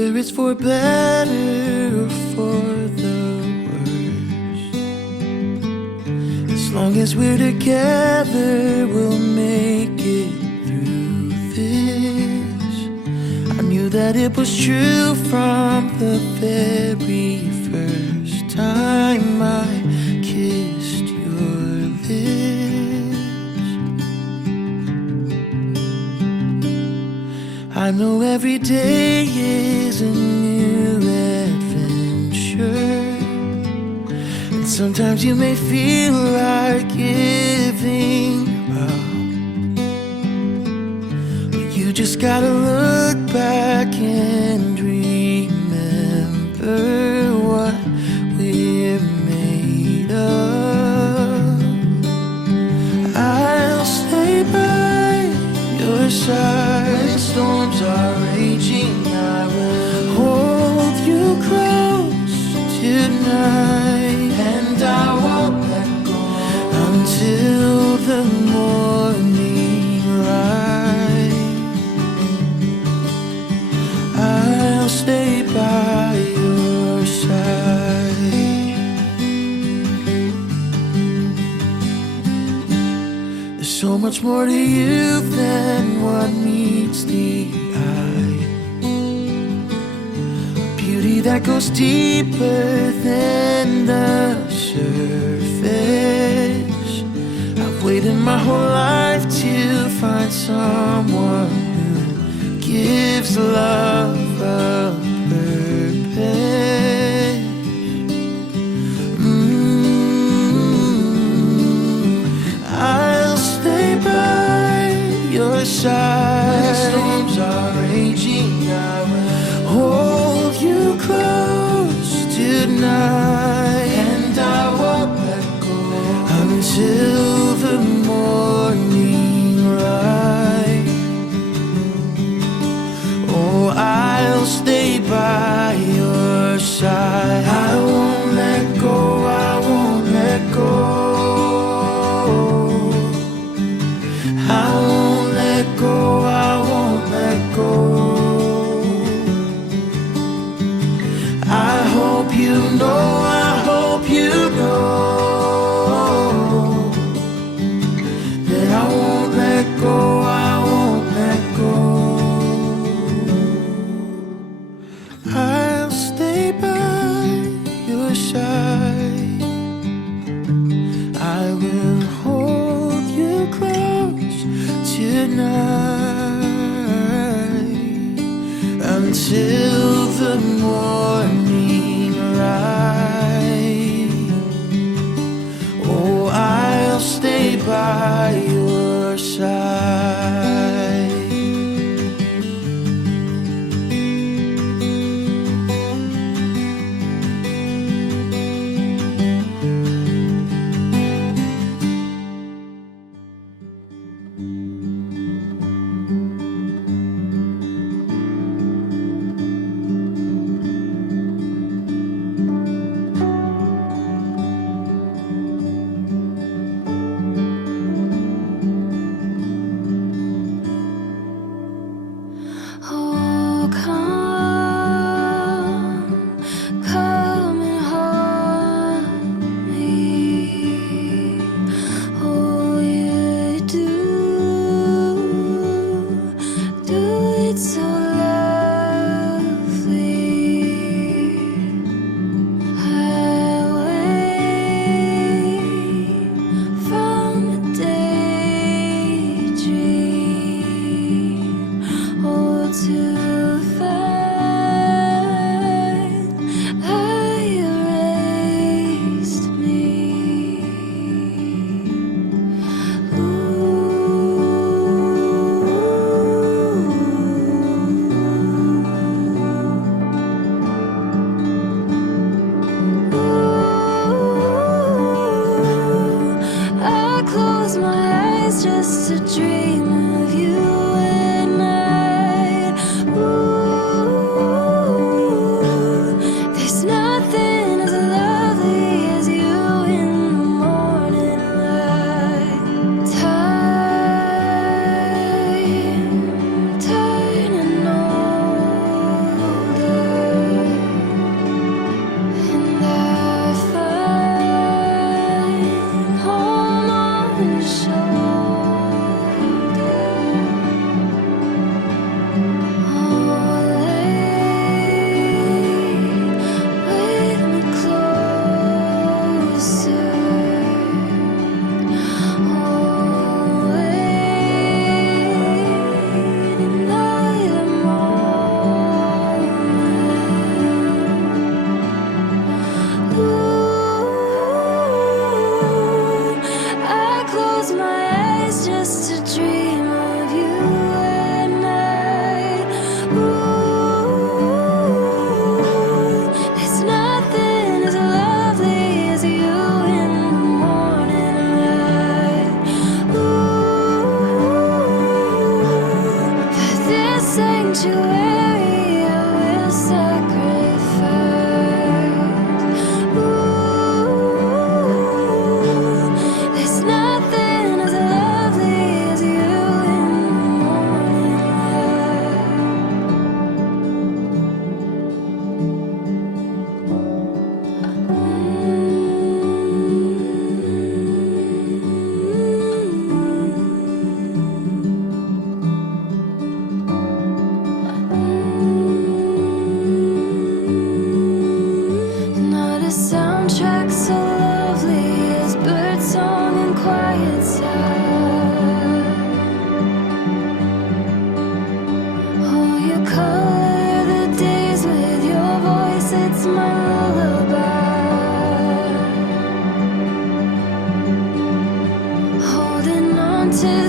Whether it's for better or for the worse, as long as we're together, we'll make it through this. I knew that it was true from the very first time I kissed your lips. I know every day is a new adventure, and sometimes you may feel like giving up, but you just gotta look back and remember what we're made of. I'll stay by your side when storms are raging. I will hold you close tonight, and I won't let go until the morning light. I'll stay by your side. There's so much more to you than what meets the eye, beauty that goes deeper than the surface. I've waited my whole life to find someone who gives love a purpose. I'll stay by your side when storms are raging. I will hold you close tonight, and I won't let go until the morning light. Oh, I'll stay by your side. I won't let go, I won't let go. I won't let go, I won't let go. I hope you know, I hope you know that I won't let go, I won't let go. I'll stay by your side. I will hold you close tonight until the morning light. Oh, I'll stay by your side.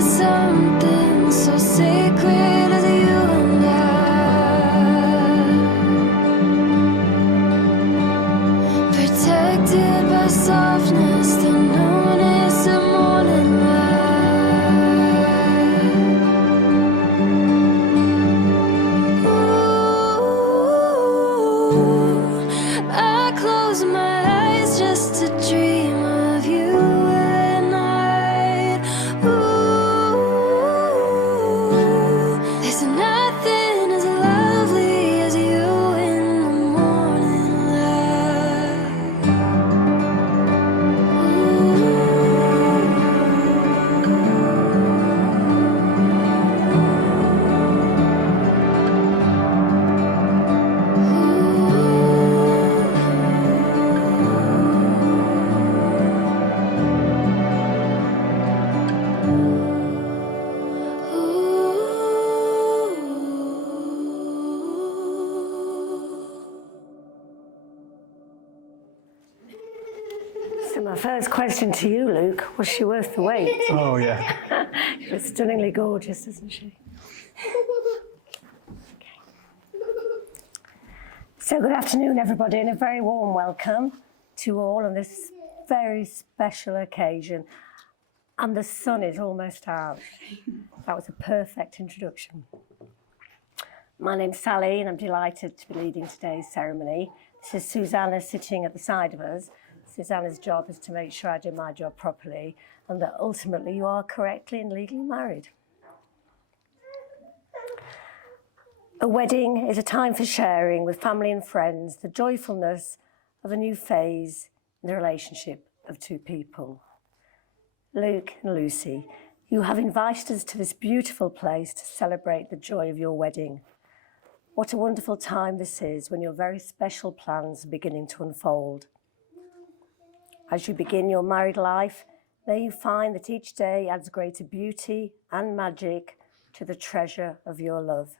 there's something so sacred as you and I, protected by softness, the newness of morning light. Ooh, I close my eyes just to dream of you at night. Ooh, there's nothing as lovely as you in the morning light. So my first question to you, Luke, was she worth the wait? Oh, yeah. She's stunningly gorgeous, isn't she? So good afternoon, everybody, and a very warm welcome to all on this very special occasion. And the sun is almost out. That was a perfect introduction. My name's Sally, and I'm delighted to be leading today's ceremony. This is Susanna sitting at the side of us. Susanna's job is to make sure I do my job properly and that ultimately you are correctly and legally married. A wedding is a time for sharing with family and friends the joyfulness of a new phase in the relationship of two people. Luke and Lucy, you have invited us to this beautiful place to celebrate the joy of your wedding. What a wonderful time this is when your very special plans are beginning to unfold. As you begin your married life, may you find that each day adds greater beauty and magic to the treasure of your love.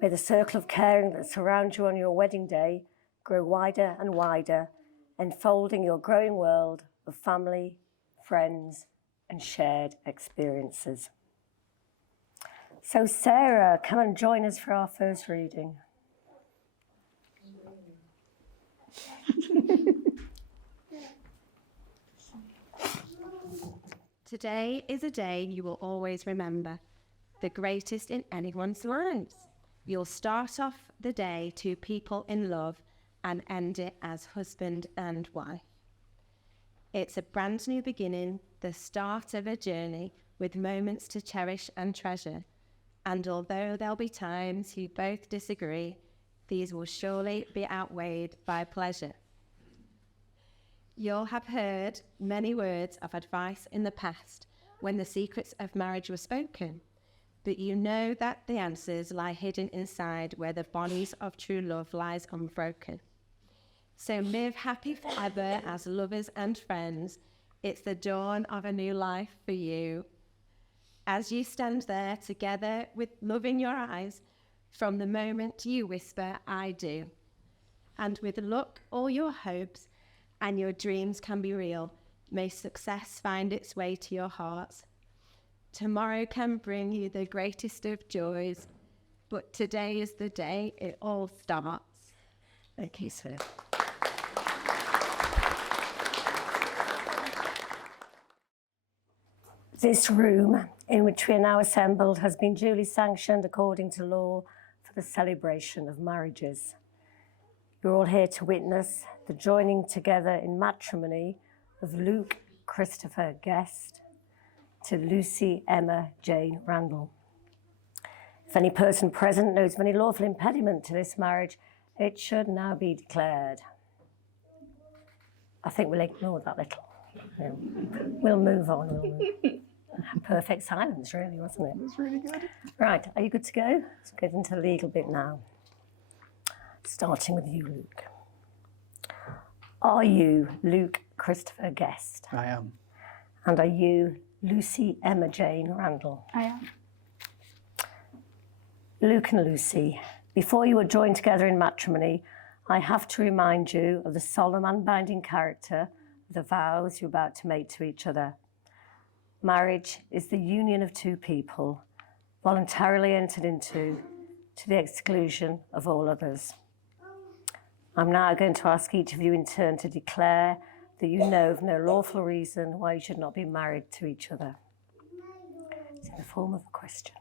May the circle of caring that surrounds you on your wedding day grow wider and wider, enfolding your growing world of family, friends, and shared experiences. So Sarah, come and join us for our first reading. Today is a day you will always remember, the greatest in anyone's lives. You'll start off the day two people in love and end it as husband and wife. It's a brand new beginning, the start of a journey with moments to cherish and treasure. And although there'll be times you both disagree, these will surely be outweighed by pleasure. You'll have heard many words of advice in the past when the secrets of marriage were spoken, but you know that the answers lie hidden inside where the bonds of true love lies unbroken. So live happy forever as lovers and friends. It's the dawn of a new life for you. As you stand there together with love in your eyes, from the moment you whisper, I do. And with luck, all your hopes and your dreams can be real. May success find its way to your hearts. Tomorrow can bring you the greatest of joys, but today is the day it all starts. Thank you, sir. This room in which we are now assembled has been duly sanctioned according to law for the celebration of marriages. You're all here to witness the joining together in matrimony of Luke Christopher Guest to Lucy Emma Jane Randall. If any person present knows of any lawful impediment to this marriage, it should now be declared. I think we'll ignore that little. Yeah. We'll move on. Perfect silence, really, wasn't it? It was really good. Right, are you good to go? Let's get into the legal bit now. Starting with you, Luke. Are you Luke Christopher Guest? I am. And are you Lucy Emma Jane Randall? I am. Luke and Lucy, before you were joined together in matrimony, I have to remind you of the solemn and binding character of the vows you're about to make to each other. Marriage is the union of two people, voluntarily entered into, to the exclusion of all others. I'm now going to ask each of you in turn to declare that you know of no lawful reason why you should not be married to each other. It's in the form of a question.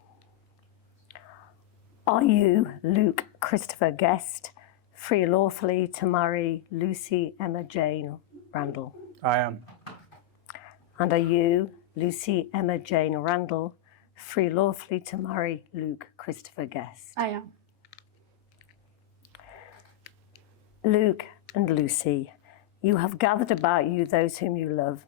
Are you, Luke Christopher Guest, free lawfully to marry Lucy Emma Jane Randall? I am. And are you, Lucy Emma Jane Randall, free lawfully to marry Luke Christopher Guest? I am. Luke and Lucy, you have gathered about you those whom you love.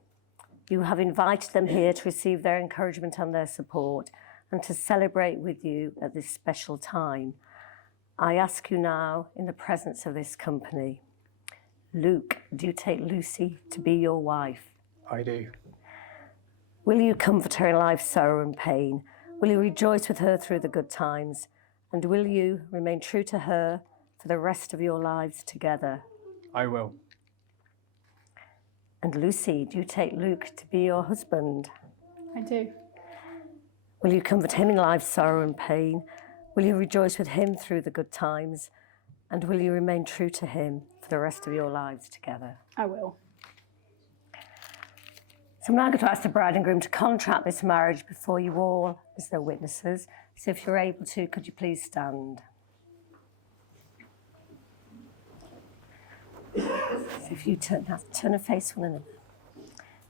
You have invited them here to receive their encouragement and their support and to celebrate with you at this special time. I ask you now, in the presence of this company, Luke, do you take Lucy to be your wife? I do. Will you comfort her in life's sorrow and pain? Will you rejoice with her through the good times? And will you remain true to her for the rest of your lives together? I will. And Lucy, do you take Luke to be your husband? I do. Will you comfort him in life's sorrow and pain? Will you rejoice with him through the good times? And will you remain true to him for the rest of your lives together? I will. So I'm now going to ask the bride and groom to contract this marriage before you all as their witnesses. So if you're able to, could you please stand? So if you turn and face one another,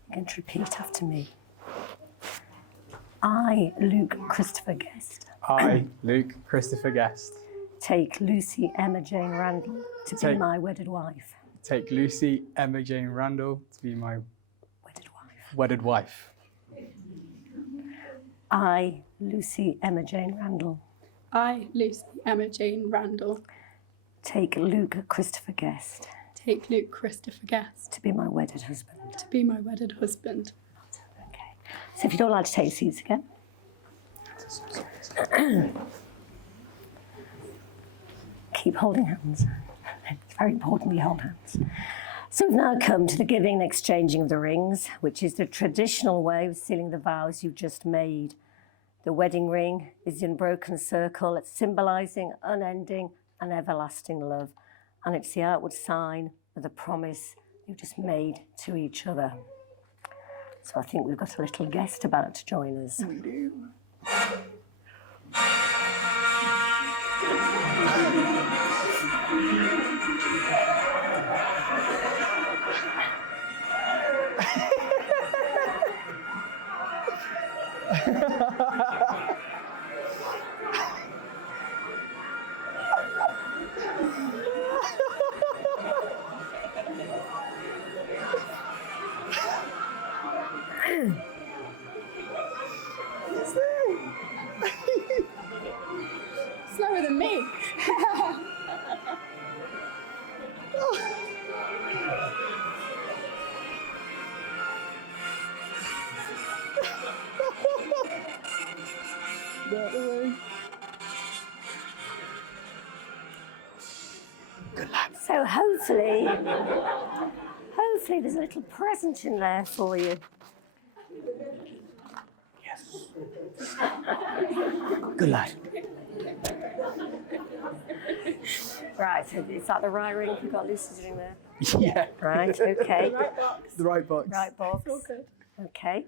you're going to repeat after me. I, Luke Christopher Guest, I, Luke Christopher Guest, take Lucy Emma Jane Randall to be my wedded wife. take Lucy Emma Jane Randall to be my wedded wife. I, Lucy Emma Jane Randall, I, Lucy Emma Jane Randall, take Luke Christopher Guest take Luke Christopher Guest to be my wedded husband. to be my wedded husband. Okay. So if you'd all like to take seats again. Keep holding hands. It's very important we hold hands. So we've now come to the giving and exchanging of the rings, which is the traditional way of sealing the vows you've just made. The wedding ring is the unbroken circle. It's symbolising unending and everlasting love. And it's the outward sign of the promise you've just made to each other. So I think we've got a little guest about to join us. We do. Slower than me. So hopefully there's a little present in there for you. Yes. Good lad. Right, so is that the right ring you've got Lucy's ring there? Yeah. Right, okay. The right box. Right box. All good. Okay.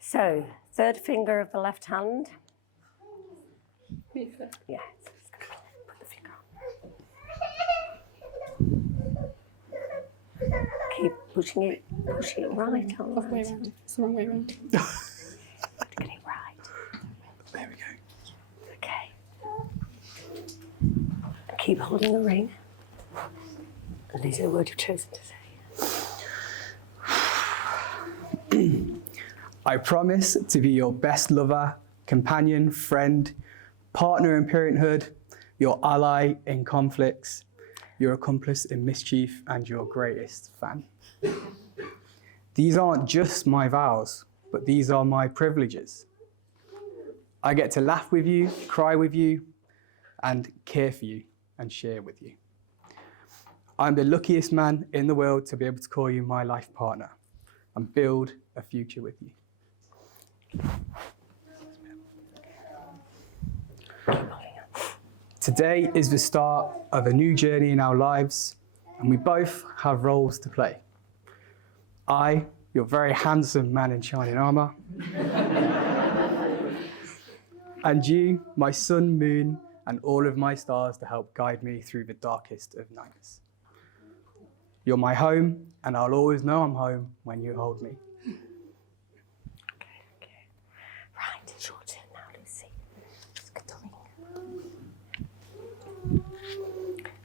So, third finger of the left hand. Me first. Yeah, so just gonna put the finger on. Keep pushing it right on. Other way around. It's the wrong way around. Get it right. There we go. Okay. Keep holding the ring. And these are the words you've chosen to say. I promise to be your best lover, companion, friend, partner in parenthood, your ally in conflicts, your accomplice in mischief, and your greatest fan. These aren't just my vows, but these are my privileges. I get to laugh with you, cry with you, and care for you, and share with you. I'm the luckiest man in the world to be able to call you my life partner and build a future with you. Today is the start of a new journey in our lives, and we both have roles to play. I, your very handsome man in shining armour, and you, my sun, moon, and all of my stars to help guide me through the darkest of nights. You're my home, and I'll always know I'm home when you hold me. Okay. Right, it's your turn now, Lucy.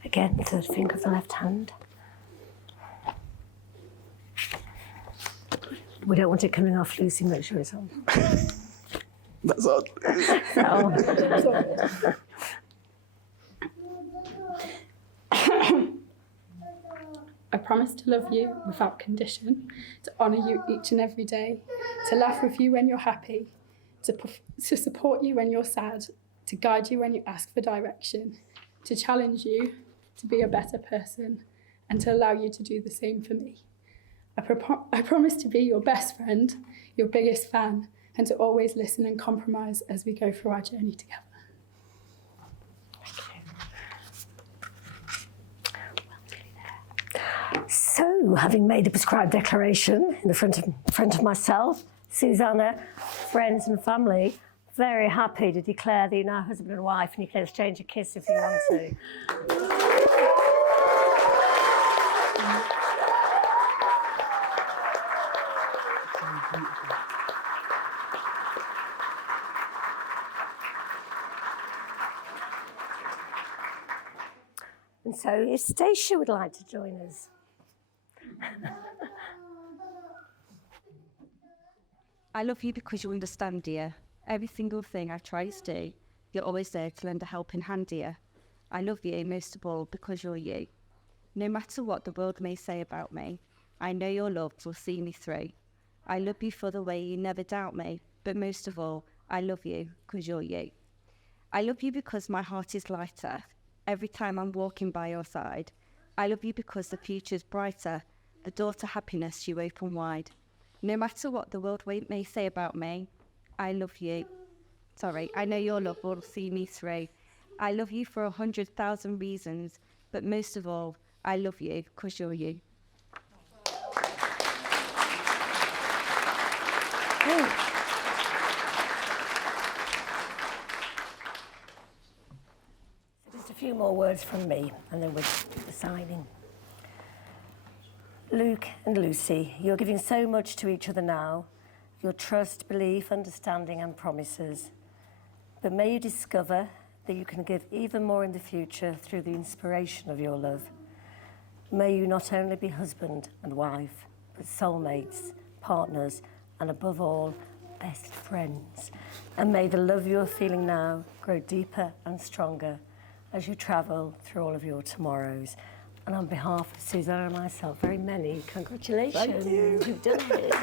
Again, third finger of the left hand. We don't want it coming off, Lucy. Make sure it's on. That's odd. I promise to love you without condition, to honour you each and every day, to laugh with you when you're happy, to support you when you're sad, to guide you when you ask for direction, to challenge you to be a better person, and to allow you to do the same for me. I promise to be your best friend, your biggest fan, and to always listen and compromise as we go through our journey together. So, having made a prescribed declaration in the front of myself, Susanna, friends and family, very happy to declare that you're now husband and wife, and you can exchange a kiss if you want to. And so, if Stacia would like to join us. I love you because you understand, dear. Every single thing I try to do, you're always there to lend a helping hand, dear. I love you most of all because you're you. No matter what the world may say about me, I know your love will see me through. I love you for the way you never doubt me, but most of all, I love you because you're you. I love you because my heart is lighter every time I'm walking by your side. I love you because the future's brighter, the door to happiness you open wide. No matter what the world may say about me, I love you. I know your love will see me through. I love you for 100,000 reasons, but most of all, I love you because you're you. Just a few more words from me, and then we're signing. Luke and Lucy, you're giving so much to each other now, your trust, belief, understanding and promises. But may you discover that you can give even more in the future through the inspiration of your love. May you not only be husband and wife, but soulmates, partners, and above all, best friends. And may the love you're feeling now grow deeper and stronger as you travel through all of your tomorrows. And on behalf of Susanna and myself, very many congratulations. Thank you. You've done it.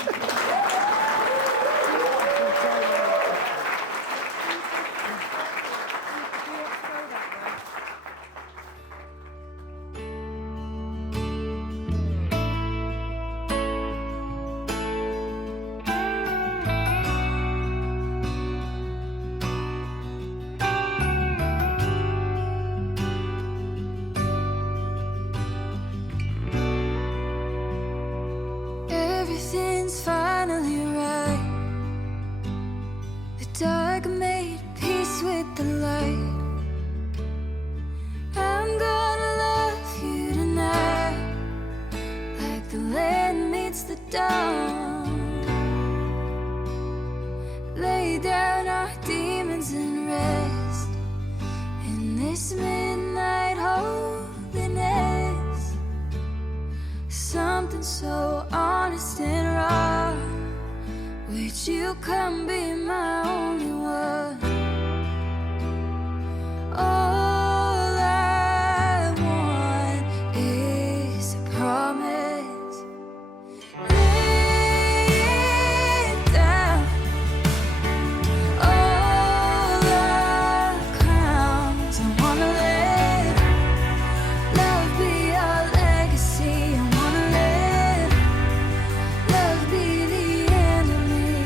Everything's finally right. The dark made peace with the light. I'm gonna love you tonight, like the land meets the dawn. Lay down our demons and rest in this midnight holiness. Something so honest and raw. Would you come be my only one? All I want is a promise. Lay it down. All our crowns, I wanna let love be our legacy. I wanna let love be the enemy.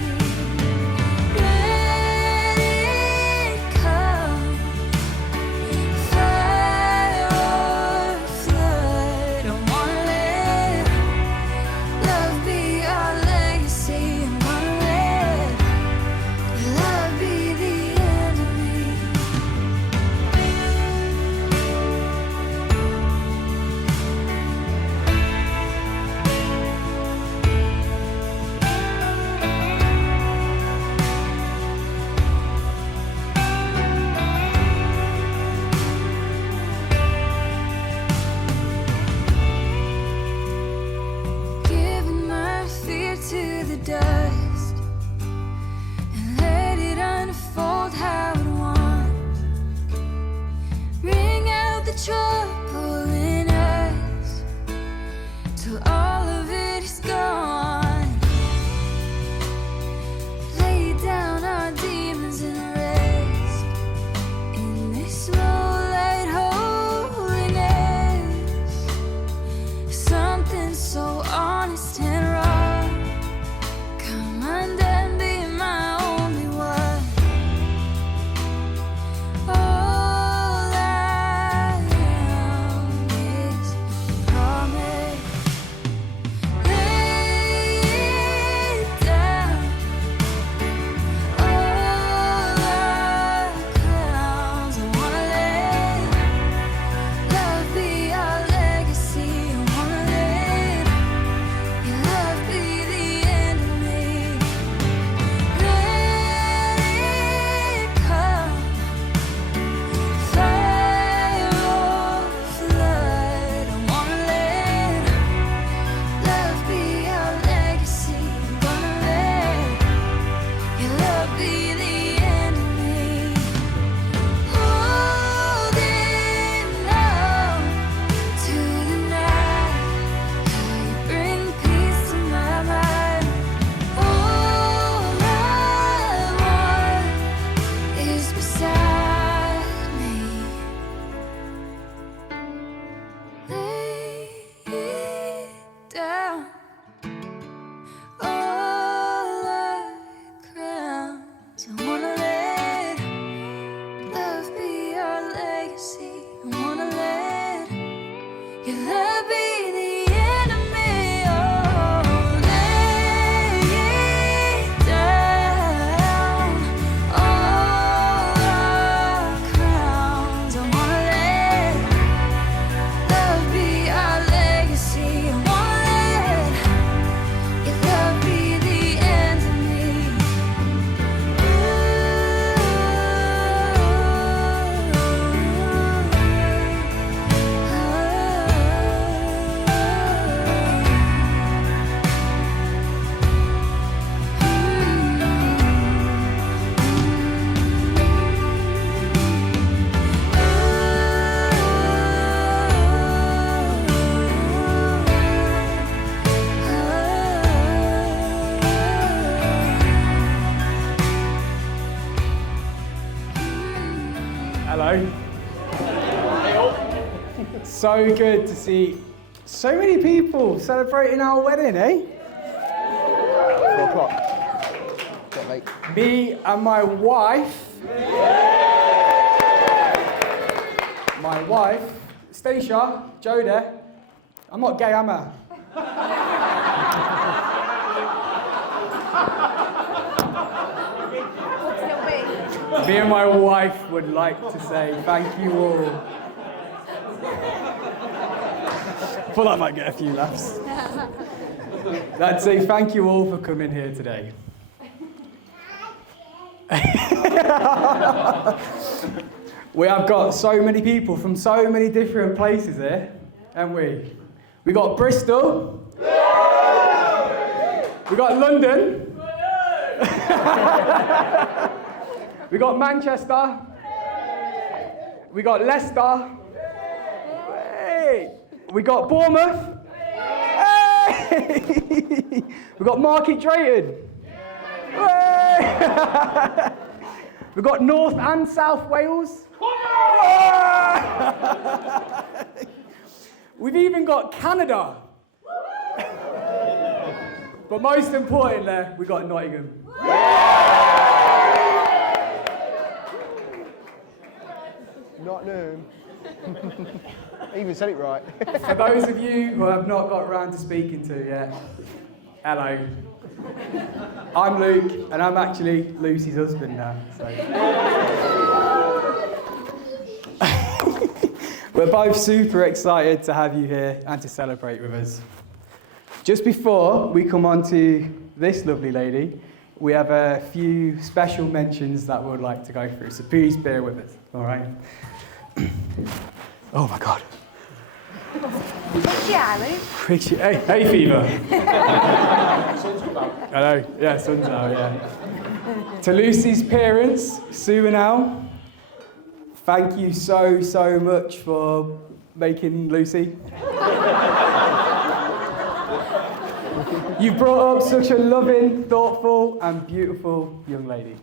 Hello. So good to see so many people celebrating our wedding, eh? 4 o'clock. Bit late. Me and my wife, Stacia, Joe there. I'm not gay, am I? Me and my wife would like to say thank you all. I thought I might get a few laughs. I'd say thank you all for coming here today. We have got so many people from so many different places here, haven't we? We got Bristol. We got London. We got Manchester. We got Leicester. Hey. We got Bournemouth. Hey. We got Market Drayton. Hey. We got North and South Wales. We've even got Canada. But most importantly, we got Nottingham. Nottingham. I even said it right. For those of you who have not got around to speaking to yet, hello. I'm Luke, and I'm actually Lucy's husband now. So. We're both super excited to have you here and to celebrate with us. Just before we come on to this lovely lady, we have a few special mentions that we would like to go through, so please bear with us, all right? Oh my God. Hey, fever. Hello, yeah, sun's out, yeah. To Lucy's parents, Sue and Al, thank you so much for making Lucy. You've brought up such a loving, thoughtful, and beautiful young lady.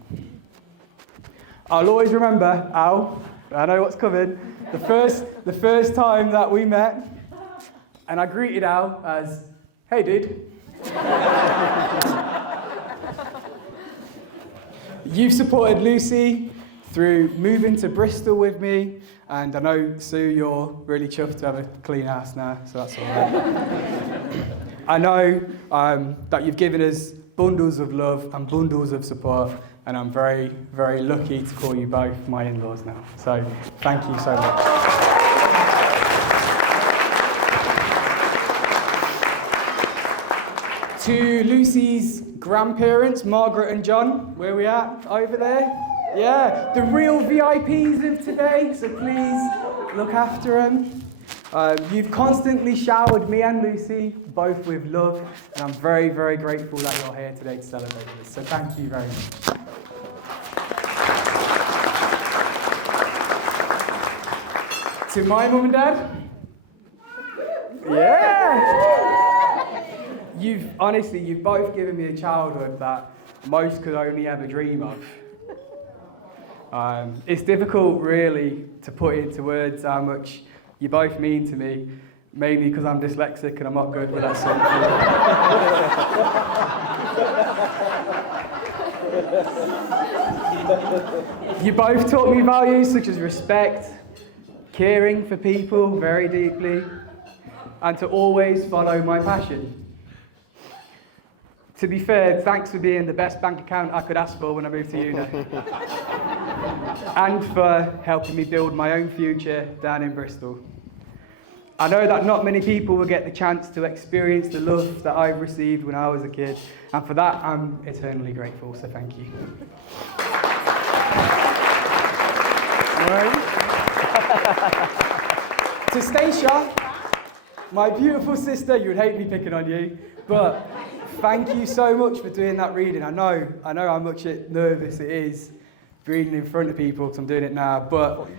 I'll always remember, Al, I know what's coming, the first time that we met, and I greeted Al as, hey dude. You've supported Lucy through moving to Bristol with me, and I know, Sue, you're really chuffed to have a clean house now, so that's all right. I know that you've given us bundles of love and bundles of support, and I'm very, very lucky to call you both my in-laws now. So thank you so much. To Lucy's grandparents, Margaret and John, where we at? Over there? Yeah, the real VIPs of today, so please look after them. You've constantly showered me and Lucy both with love, and I'm very, very grateful that you're here today to celebrate this. So thank you very much. To my mum and dad. Yeah. You've both given me a childhood that most could only ever dream of. It's difficult, really, to put into words how much you both mean to me, mainly because I'm dyslexic and I'm not good with that sort of thing. You both taught me values such as respect, caring for people very deeply, and to always follow my passion. To be fair, thanks for being the best bank account I could ask for when I moved to uni. And for helping me build my own future down in Bristol. I know that not many people will get the chance to experience the love that I've received when I was a kid, and for that I'm eternally grateful, so thank you. To Stacia, my beautiful sister, you would hate me picking on you, but thank you so much for doing that reading. I know how much nervous it is reading in front of people, because I'm doing it now, but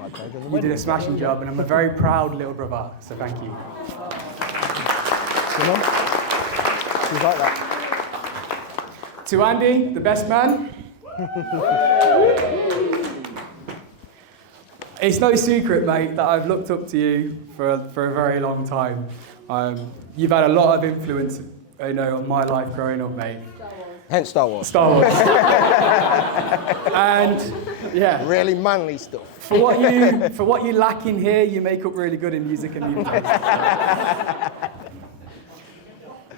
you did a smashing job, and I'm a very proud little brother, so thank you. She's like that. To Andy, the best man. It's no secret, mate, that I've looked up to you for a very long time. You've had a lot of influence, on my life growing up, mate. Hence Star Wars. Star Wars. And yeah, Really manly stuff. for what you lack in here, you make up really good in music and movie.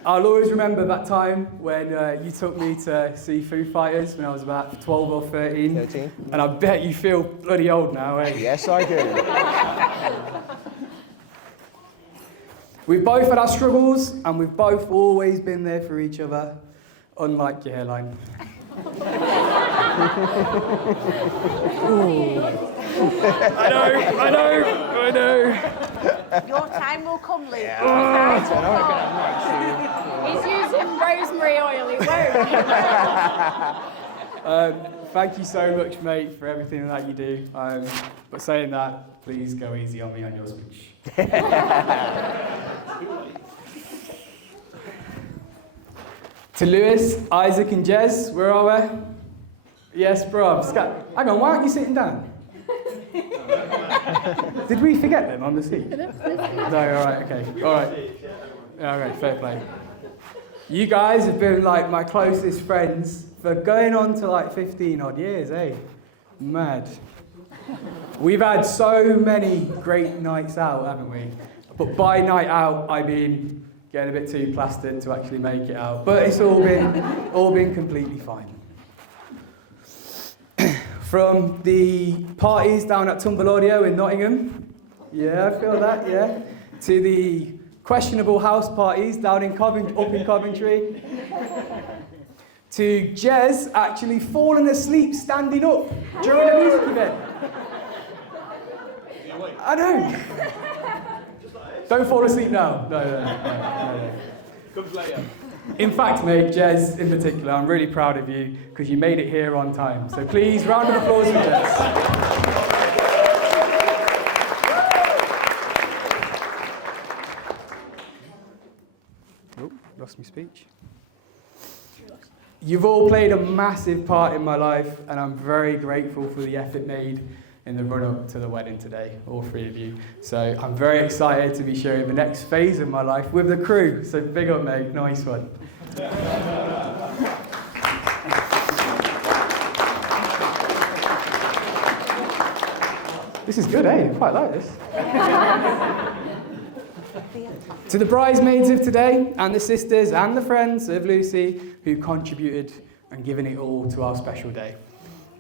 I'll always remember that time when you took me to see Foo Fighters when I was about 12 or 13. 13. And I bet you feel bloody old now, eh? Yes, I do. We've both had our struggles, and we've both always been there for each other, unlike your hairline. I know. Your time will come, Luke. He's using rosemary oil, it won't. Thank you so much, mate, for everything that you do. But saying that, please go easy on me on your speech. To Lewis, Isaac and Jez, where are we? Yes, bro. Hang on, why aren't you sitting down? Did we forget them on the seat? No, all right, okay. All right. All right, fair play. You guys have been like my closest friends for going on to like 15 odd years, eh? Mad. We've had so many great nights out, haven't we? But by night out, I mean getting a bit too plastered to actually make it out. But it's all been completely fine. From the parties down at Tumble Audio in Nottingham, yeah, I feel that, yeah, to the questionable house parties down in up in Coventry, to Jez actually falling asleep standing up during a music event. I know. Don't fall asleep now. No. Comes later. In fact, mate, Jez in particular, I'm really proud of you because you made it here on time. So please, round of applause for Jez. Oh, lost my speech. You've all played a massive part in my life, and I'm very grateful for the effort made in the run-up to the wedding today, all three of you. So I'm very excited to be sharing the next phase of my life with the crew. So big up, mate. Nice one. This is good, eh? I quite like this. To the bridesmaids of today, and the sisters and the friends of Lucy who contributed and given it all to our special day.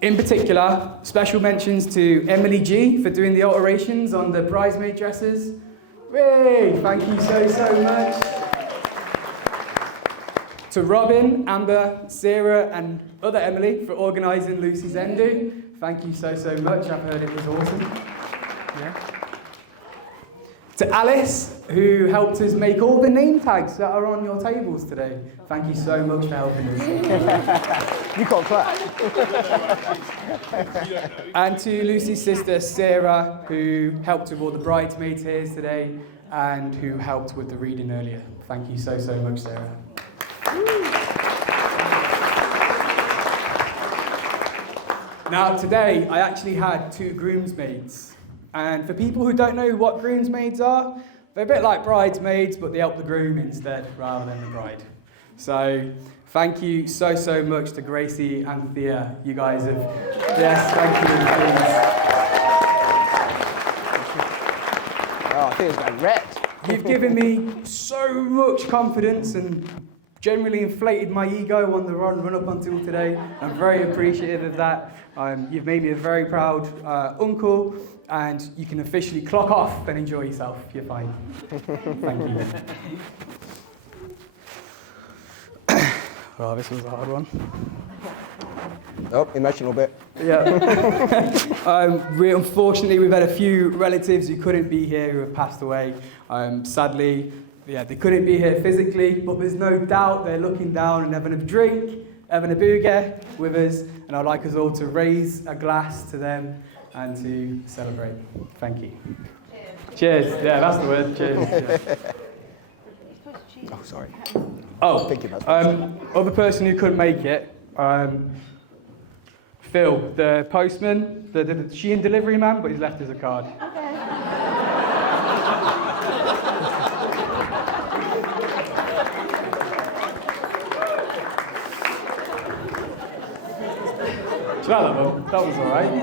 In particular, special mentions to Emily G for doing the alterations on the bridesmaid dresses. Hey, thank you so much. To Robin, Amber, Sarah and other Emily for organising Lucy's Endo. Thank you so much, I've heard it was awesome. Yeah. To Alice, who helped us make all the name tags that are on your tables today. Thank you so much for helping us. You can't clap. And to Lucy's sister, Sarah, who helped with all the bridesmaids here today and who helped with the reading earlier. Thank you so much, Sarah. Now, today, I actually had two groomsmaids. And for people who don't know what groomsmaids are, they're a bit like bridesmaids, but they help the groom instead, rather than the bride. So, thank you so much to Gracie and Thea. You guys have... Yes, thank you. Oh, Thea's got wrecked. You've given me so much confidence and generally inflated my ego on the run up until today. I'm very appreciative of that. You've made me a very proud uncle, and you can officially clock off and enjoy yourself. You're fine. Thank you. Well, this was a hard one. Oh, emotional bit. Yeah. Unfortunately, we've had a few relatives who couldn't be here who have passed away. Sadly, yeah, they couldn't be here physically, but there's no doubt they're looking down and having a drink, having a boogie with us, and I'd like us all to raise a glass to them and to celebrate. Thank you. Cheers. Cheers. Yeah, that's the word. Cheers. Yeah. Oh, sorry. Oh, Thank you, other person who couldn't make it, Phil, the postman, the Shein delivery man, but he's left us a card. Do you like that one? That was all right.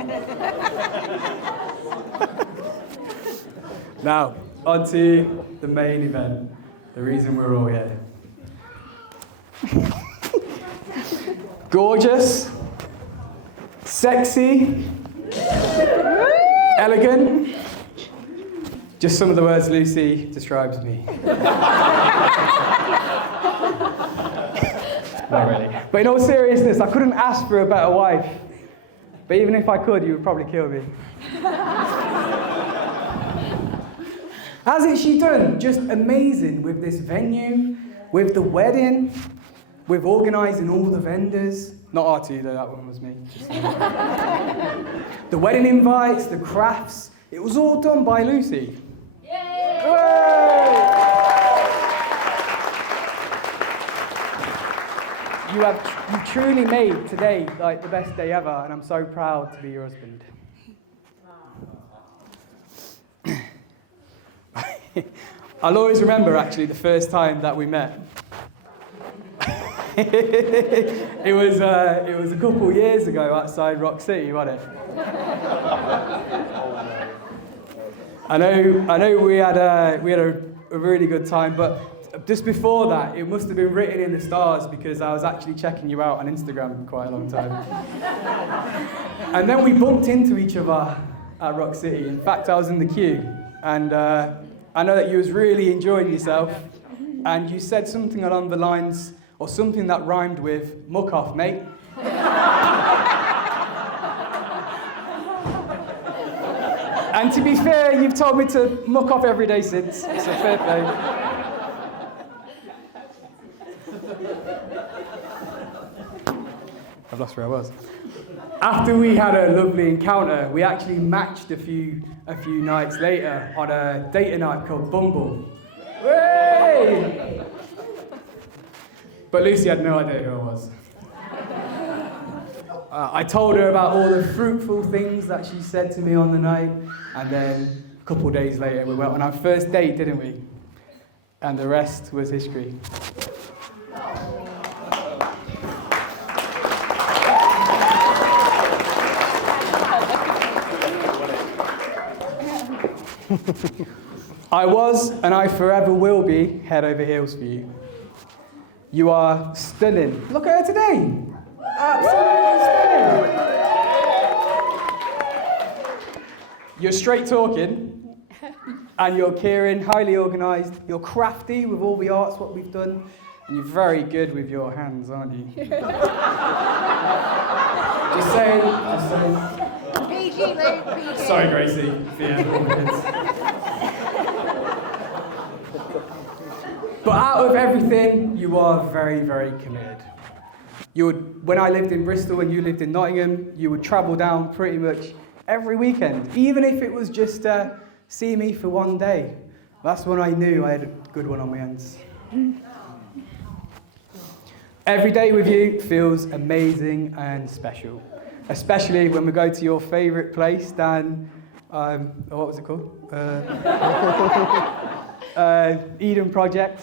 Now, on to the main event, the reason we're all here. Gorgeous, sexy, elegant. Just some of the words Lucy describes me. Not really. But in all seriousness, I couldn't ask for a better wife. But even if I could, you would probably kill me. Hasn't she done just amazing with this venue, with the wedding, with organising all the vendors? Not R2 though, that one was me. The wedding invites, the crafts, it was all done by Lucy. Yay! Hooray! You truly made today like the best day ever, and I'm so proud to be your husband. I'll always remember actually the first time that we met. It was a couple of years ago outside Rock City, wasn't it? I know we had a really good time, but just before that, it must have been written in the stars because I was actually checking you out on Instagram for quite a long time. And then we bumped into each other at Rock City. In fact, I was in the queue, and I know that you was really enjoying yourself, and you said something along the lines, or something that rhymed with, "Muck off, mate." And to be fair, you've told me to muck off every day since, so fair play. I've lost where I was. After we had a lovely encounter, we actually matched a few nights later on a dating app called Bumble. Hooray! But Lucy had no idea who I was. I told her about all the fruitful things that she said to me on the night, and then a couple of days later we went on our first date, didn't we? And the rest was history. I was, and I forever will be, head over heels for you. You are stunning. Look at her today. Absolutely stunning. You're straight talking, and you're caring, highly organised. You're crafty with all the arts, what we've done, and you're very good with your hands, aren't you? Just saying. PG, Luke, PG. Sorry, Gracie, for your compliments. But out of everything, you are very, very committed. When I lived in Bristol and you lived in Nottingham, you would travel down pretty much every weekend, even if it was just see me for one day. That's when I knew I had a good one on my hands. Every day with you feels amazing and special, especially when we go to your favourite place down, what was it called? Eden Project.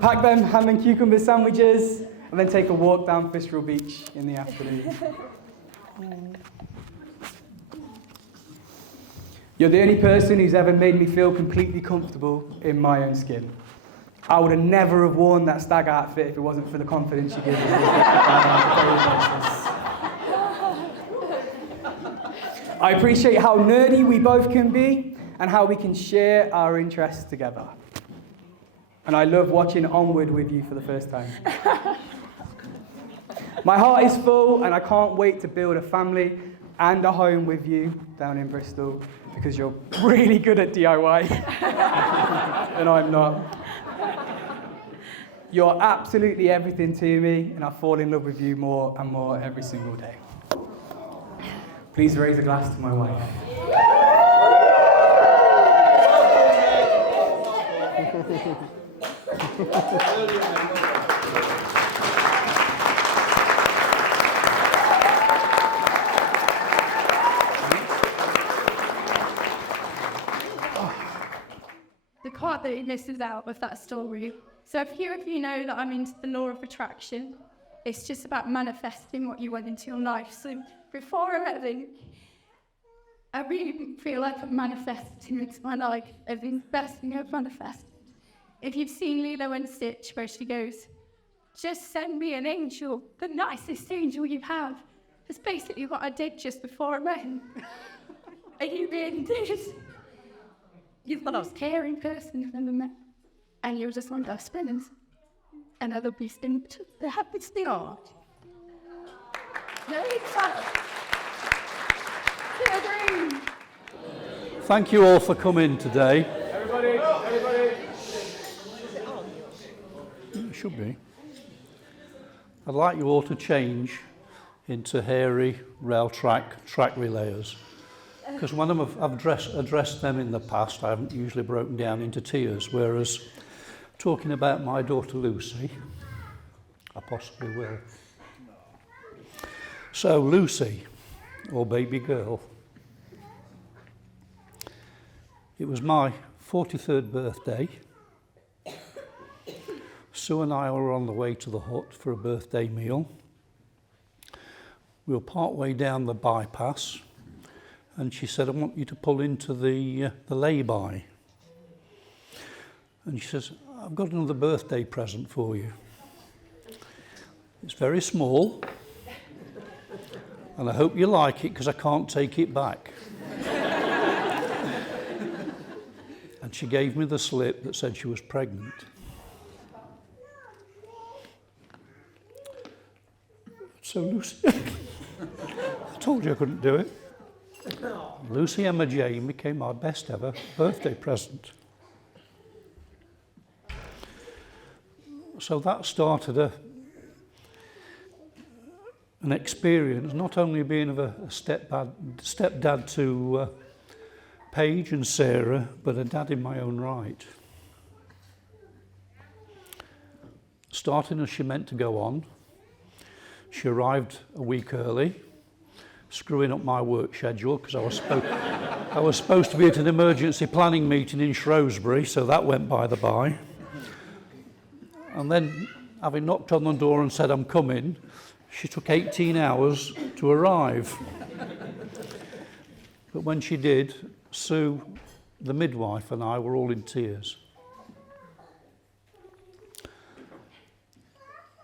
Pack them ham and cucumber sandwiches, and then take a walk down Fistral Beach in the afternoon. You're the only person who's ever made me feel completely comfortable in my own skin. I would have never have worn that stag outfit if it wasn't for the confidence you give me. I appreciate how nerdy we both can be and how we can share our interests together. And I love watching Onward with you for the first time. My heart is full and I can't wait to build a family and a home with you down in Bristol because you're really good at DIY and I'm not. You're absolutely everything to me and I fall in love with you more and more every single day. Please raise a glass to my wife. part that he misses out of that story. So a few of you know that I'm into the law of attraction. It's just about manifesting what you want into your life. So before I met Lynn, I really feel like I've manifested him into my life as the best thing I've manifested. If you've seen Lilo and Stitch, where she goes, just send me an angel, the nicest angel you have. That's basically what I did just before I met him. And you really did. You're the most caring person I've ever met. And you're just one of those spinners. And I'll be spinning the happiest thing on. Very excited. Thank you all for coming today. Everybody. It should be. I'd like you all to change into hairy rail track relayers. Because when I've addressed them in the past, I haven't usually broken down into tears, whereas talking about my daughter Lucy, I possibly will. So Lucy, or baby girl, it was my 43rd birthday. Sue and I were on the way to the hut for a birthday meal. We were part way down the bypass, and she said, I want you to pull into the lay-by. And she says, I've got another birthday present for you. It's very small, and I hope you like it because I can't take it back. And she gave me the slip that said she was pregnant. So Lucy, I told you I couldn't do it. Lucy Emma Jane became my best ever birthday present. So that started an experience, not only being of a stepdad to Paige and Sarah, but a dad in my own right. Starting as she meant to go on, she arrived a week early, screwing up my work schedule because I was supposed to be at an emergency planning meeting in Shrewsbury, so that went by the by. And then, having knocked on the door and said I'm coming, she took 18 hours to arrive. But when she did, Sue, the midwife, and I were all in tears.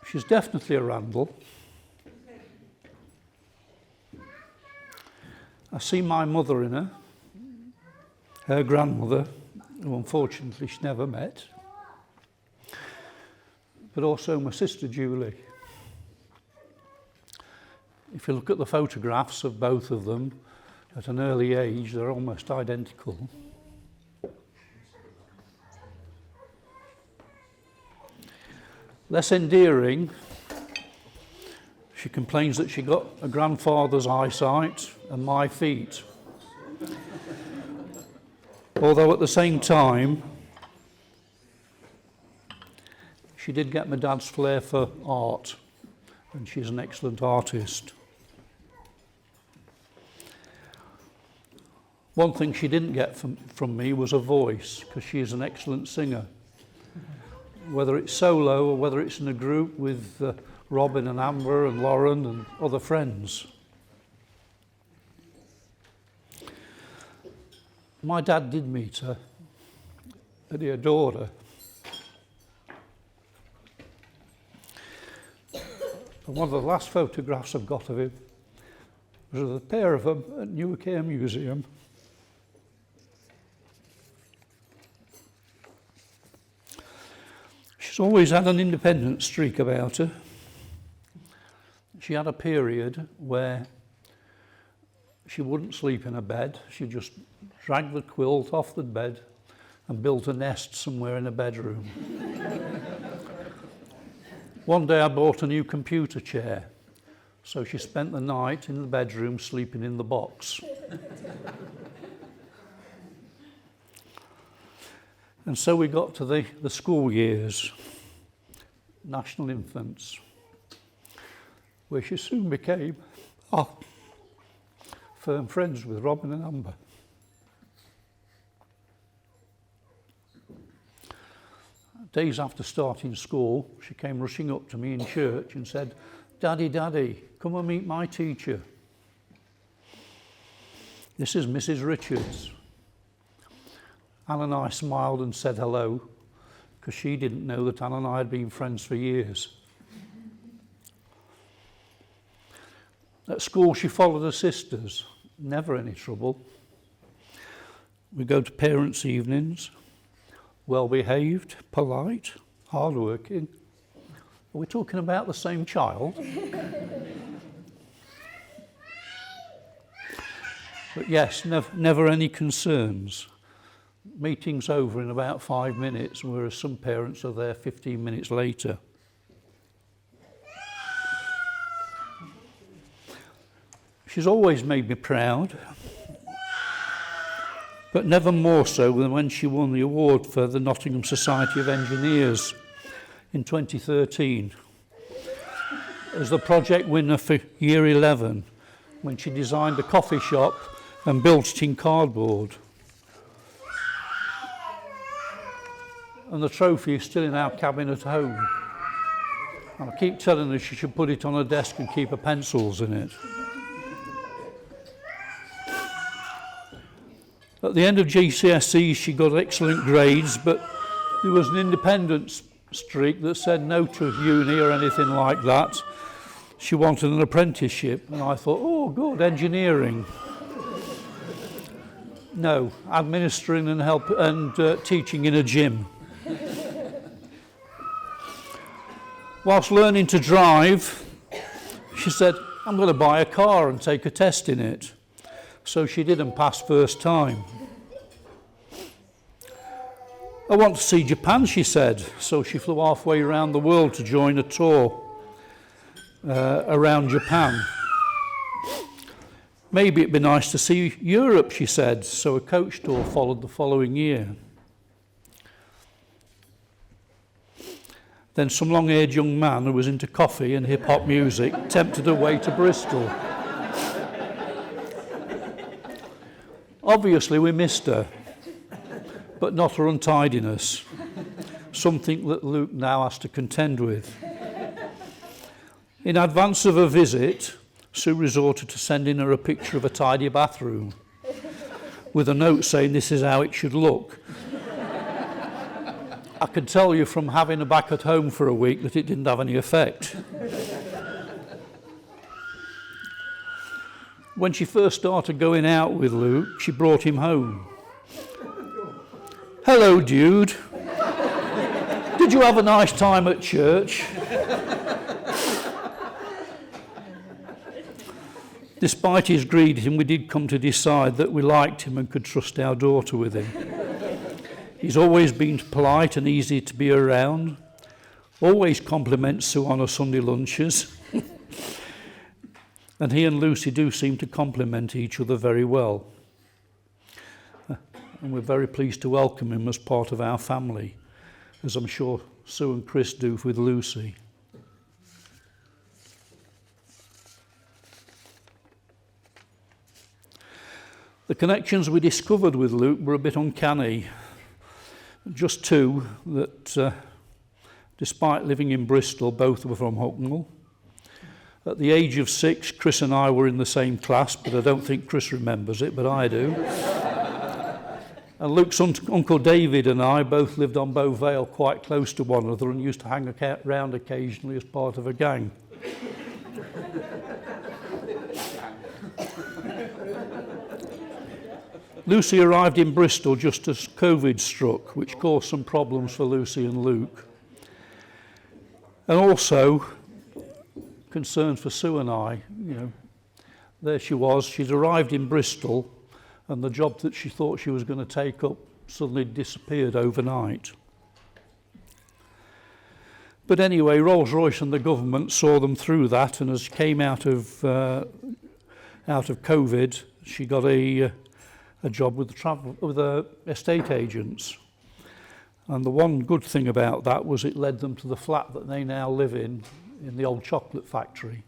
She's definitely a Randall. I see my mother in her grandmother, who unfortunately she never met, but also my sister Julie. If you look at the photographs of both of them at an early age, they're almost identical. Less endearing, she complains that she got a grandfather's eyesight and my feet. Although at the same time, she did get my dad's flair for art, and she's an excellent artist. One thing she didn't get from me was a voice, because she is an excellent singer. Whether it's solo or whether it's in a group with Robin and Amber and Lauren and other friends. My dad did meet her, and he adored her. And one of the last photographs I've got of him was of a pair of them at Newark Air Museum. She's always had an independent streak about her. She had a period where she wouldn't sleep in a bed. She'd just drag the quilt off the bed and built a nest somewhere in a bedroom. One day I bought a new computer chair, so she spent the night in the bedroom sleeping in the box. And so we got to the school years, national infants, where she soon became firm friends with Robin and Amber. days after starting school, she came rushing up to me in church and said, "Daddy, Daddy, come and meet my teacher. This is Mrs. Richards." Anne and I smiled and said hello, because she didn't know that Anne and I had been friends for years. At school, she followed her sisters, never any trouble. We go to parents' evenings, well-behaved, polite, hard-working. Are we talking about the same child? But yes, never any concerns. Meeting's over in about 5 minutes, whereas some parents are there 15 minutes later. She's always made me proud, but never more so than when she won the award for the Nottingham Society of Engineers in 2013 as the project winner for Year 11, when she designed a coffee shop and built it in cardboard. And the trophy is still in our cabin at home. And I keep telling her she should put it on her desk and keep her pencils in it. At the end of GCSE, she got excellent grades, but there was an independent streak that said no to uni or anything like that. She wanted an apprenticeship, and I thought, oh, good, engineering. No, administering and teaching in a gym. Whilst learning to drive, she said, I'm going to buy a car and take a test in it. So she did and passed first time. I want to see Japan, she said, so she flew halfway around the world to join a tour around Japan. Maybe it'd be nice to see Europe, she said, so a coach tour followed the following year. Then some long-haired young man who was into coffee and hip-hop music tempted her way to Bristol. Obviously we missed her, but not her untidiness, something that Luke now has to contend with. In advance of her visit, Sue resorted to sending her a picture of a tidy bathroom with a note saying this is how it should look. I can tell you from having her back at home for a week that it didn't have any effect. When she first started going out with Luke, she brought him home. Hello, dude. Did you have a nice time at church? Despite his greeting, we did come to decide that we liked him and could trust our daughter with him. He's always been polite and easy to be around, always compliments Sue on her Sunday lunches. And he and Lucy do seem to complement each other very well. And we're very pleased to welcome him as part of our family, as I'm sure Sue and Chris do with Lucy. The connections we discovered with Luke were a bit uncanny. Just two, that despite living in Bristol, both were from Hucknall. At the age of 6, Chris and I were in the same class, but I don't think Chris remembers it, but I do. And Luke's Uncle David and I both lived on Bow Vale, quite close to one another, and used to hang around occasionally as part of a gang. Lucy arrived in Bristol just as COVID struck, which caused some problems for Lucy and Luke. And also concerns for Sue and I. There she was, she'd arrived in Bristol, and the job that she thought she was going to take up suddenly disappeared overnight. But anyway, Rolls-Royce and the government saw them through that, and as she came out of COVID, she got a job with the estate agents. And the one good thing about that was it led them to the flat that they now live in the old chocolate factory.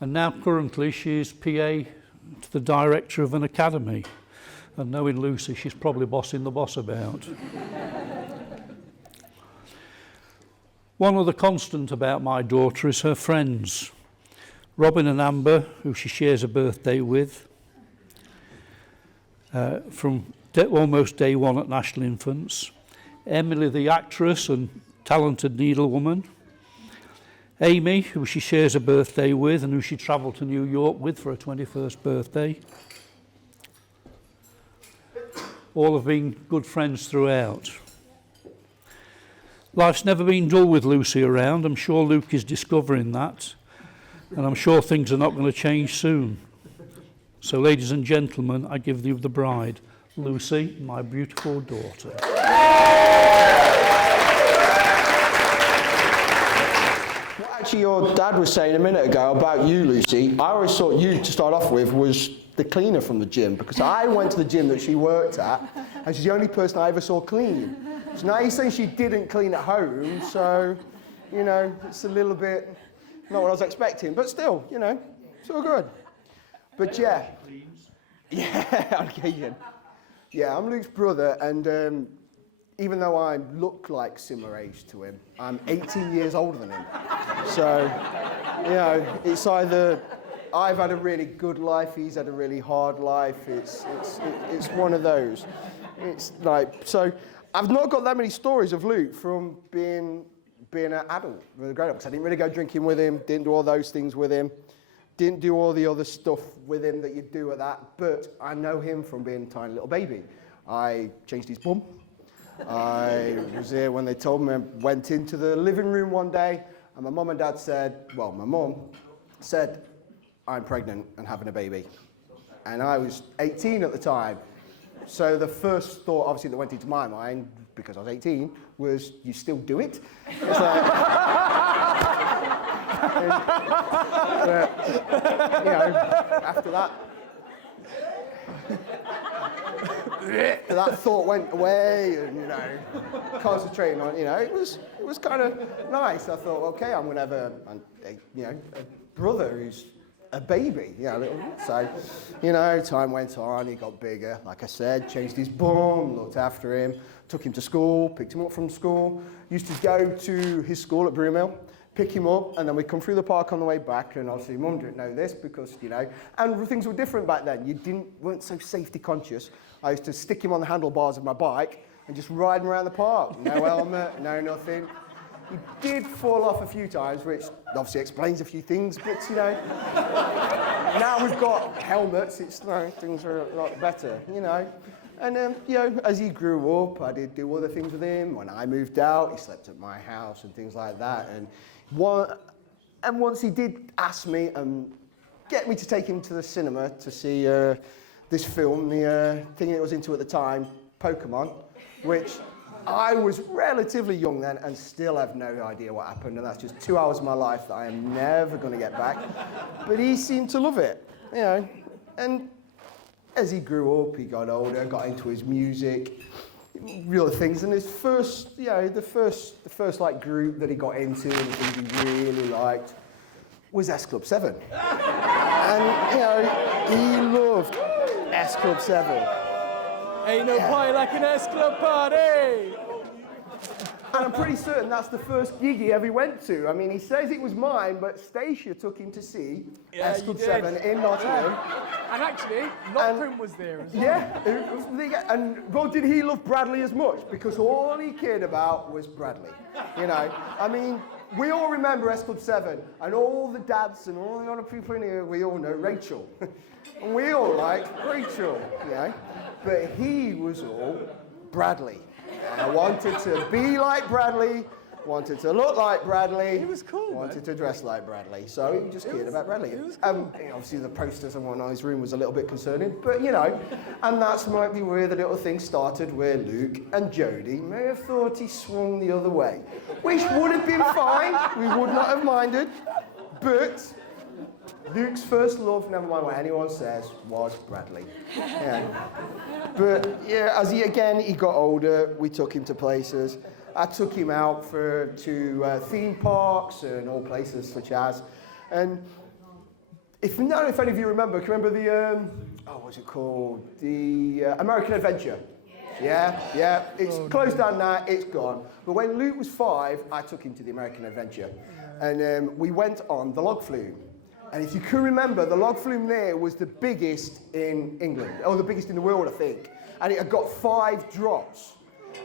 And now currently she's PA to the director of an academy. And knowing Lucy, she's probably bossing the boss about. One other constant about my daughter is her friends. Robin and Amber, who she shares a birthday with, from almost day one at National Infants. Emily, the actress and talented needlewoman. Amy, who she shares a birthday with and who she travelled to New York with for her 21st birthday. All have been good friends throughout. Life's never been dull with Lucy around. I'm sure Luke is discovering that. And I'm sure things are not going to change soon. So, ladies and gentlemen, I give you the bride, Lucy, my beautiful daughter. What actually your dad was saying a minute ago about you, Lucy, I always thought you, to start off with, was the cleaner from the gym, because I went to the gym that she worked at, and she's the only person I ever saw clean. So now you're saying she didn't clean at home, so, you know, it's a little bit not what I was expecting, but still, you know, it's all good. But yeah, on occasion. Yeah, I'm Luke's brother, and even though I look like similar age to him, I'm 18 years older than him. So, you know, it's either I've had a really good life, he's had a really hard life. It's one of those. It's like, so I've not got that many stories of Luke from being an adult, really grown up, because I didn't really go drinking with him, didn't do all those things with him, didn't do all the other stuff with him that you do at that, but I know him from being a tiny little baby. I changed his bum. I was here when they told me. I went into the living room one day, and my mum and dad said, well, my mum said, I'm pregnant and having a baby. And I was 18 at the time. So the first thought, obviously, that went into my mind, because I was 18, was, you still do it? It's like, you know, after that, that thought went away, and, you know, concentrating on, you know, it was kind of nice. I thought, okay, I'm going to have a brother who's a baby, you know. So, you know, time went on, he got bigger, like I said, changed his bum, looked after him, took him to school, picked him up from school, used to go to his school at Broomhill, pick him up, and then we'd come through the park on the way back, and obviously Mum didn't know this because, you know, and things were different back then. You weren't so safety conscious. I used to stick him on the handlebars of my bike and just ride him around the park. No helmet, no nothing. He did fall off a few times, which obviously explains a few things, but, you know, now we've got helmets, it's, you know, things are a lot better, you know. And, you know, as he grew up, I did do other things with him. When I moved out, he slept at my house and things like that. And once he did ask me and get me to take him to the cinema to see this film, the thing that I was into at the time, Pokemon, which I was relatively young then and still have no idea what happened, and that's just 2 hours of my life that I am never going to get back. But he seemed to love it, you know. And as he grew up, he got older, got into his music, real things. And his first, you know, the first like group that he got into, and the things he really liked, was S Club 7. And, you know, he loved S Club 7. Ain't no party like an S Club party! And I'm pretty certain that's the first gig he ever went to. I mean, he says it was mine, but Stacia took him to see S Club 7 in Nottingham. And actually, Lockroom was there as well. Yeah, and well, did he love Bradley as much? Because all he cared about was Bradley, you know. I mean, we all remember S Club 7, and all the dads and all the other people in here, we all know Rachel. And we all like Rachel, you know. But he was all Bradley. I wanted to be like Bradley, wanted to look like Bradley. He was cool, wanted to dress like Bradley. So he just cared about Bradley. It was cool. Obviously the posters and whatnot in his room was a little bit concerning, but you know, and that's might be where the little thing started, where Luke and Jodie may have thought he swung the other way, which would have been fine. We would not have minded, but Luke's first love, never mind what anyone says, was Bradley. Yeah. But yeah, as he got older, we took him to places. I took him out to theme parks and all places such as. And if any of you remember, can you remember what's it called? The American Adventure. Yeah. It's closed down now, it's gone. But when Luke was 5, I took him to the American Adventure. And we went on the log flume. And if you can remember, the log flume there was the biggest in England, or the biggest in the world, I think. And it had got 5 drops.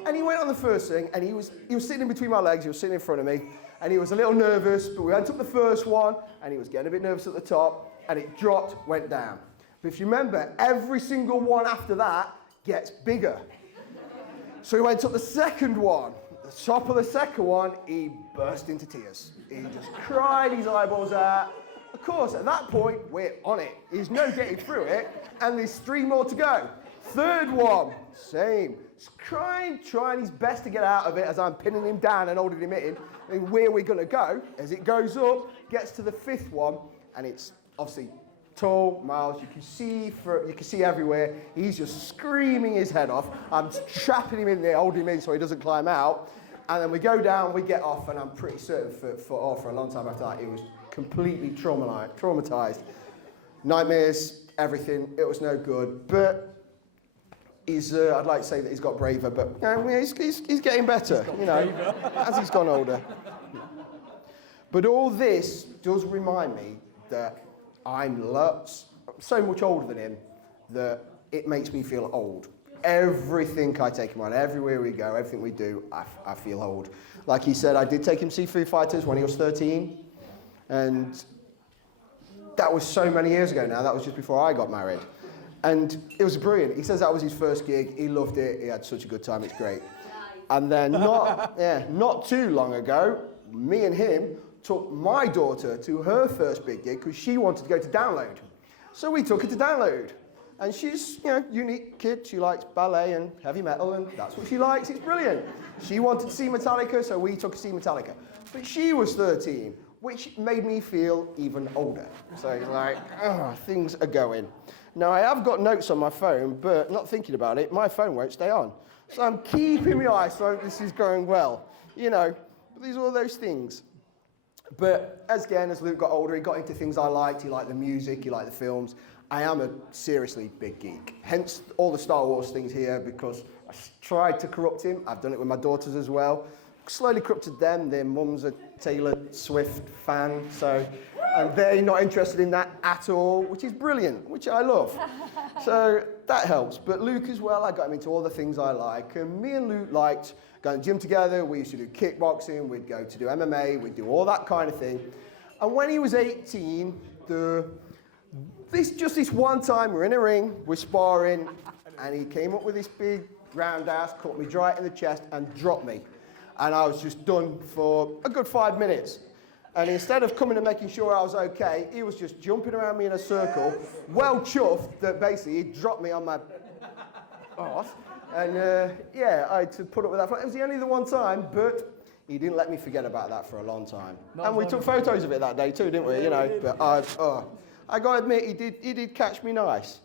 And he went on the first thing, and he was sitting in between my legs, he was sitting in front of me, and he was a little nervous, but we went up the first one, and he was getting a bit nervous at the top, and it dropped, went down. But if you remember, every single one after that gets bigger. So he went up the second one. At the top of the second one, he burst into tears. He just cried his eyeballs out. Of course, at that point, we're on it. There's no getting through it, and there's 3 more to go. Third one, same. He's crying, trying his best to get out of it as I'm pinning him down and holding him in. And where we're going to go, as it goes up, gets to the 5th one, and it's obviously tall, Miles, you can see everywhere. He's just screaming his head off. I'm trapping him in there, holding him in so he doesn't climb out. And then we go down, we get off, and I'm pretty certain for a long time after that, he was completely traumatized. Nightmares, everything, it was no good. But I'd like to say that he's got braver, but he's getting better, as he's gone older. But all this does remind me that I'm so much older than him that it makes me feel old. Everything I take him on, everywhere we go, everything we do, I feel old. Like he said, I did take him to see Foo Fighters when he was 13, and that was so many years ago now. That was just before I got married. And it was brilliant. He says that was his first gig. He loved it. He had such a good time. It's great. And then not too long ago, me and him took my daughter to her first big gig because she wanted to go to Download. So we took her to Download. And she's, unique kid. She likes ballet and heavy metal, and that's what she likes. It's brilliant. She wanted to see Metallica, so we took her to see Metallica. But she was 13, which made me feel even older. So things are going. Now, I have got notes on my phone, but not thinking about it, my phone won't stay on. So I'm keeping my eyes so this is going well. These are all those things. But as Luke got older, he got into things I liked. He liked the music, he liked the films. I am a seriously big geek. Hence all the Star Wars things here, because I tried to corrupt him. I've done it with my daughters as well. Slowly corrupted them. Their mum's a Taylor Swift fan, and they're not interested in that at all, which is brilliant, which I love. So that helps. But Luke as well, I got him into all the things I like. And me and Luke liked going to the gym together. We used to do kickboxing. We'd go to do MMA. We'd do all that kind of thing. And when he was 18, this one time, we're in a ring, we're sparring, and he came up with this big roundhouse, caught me right in the chest, and dropped me. And I was just done for a good 5 minutes. And instead of coming and making sure I was okay, he was just jumping around me in a circle, well chuffed that basically he dropped me on my arse. And I had to put up with that. It was only the one time, but he didn't let me forget about that for a long time. And we took photos of it that day too, didn't we? But I got to admit, he did catch me nice.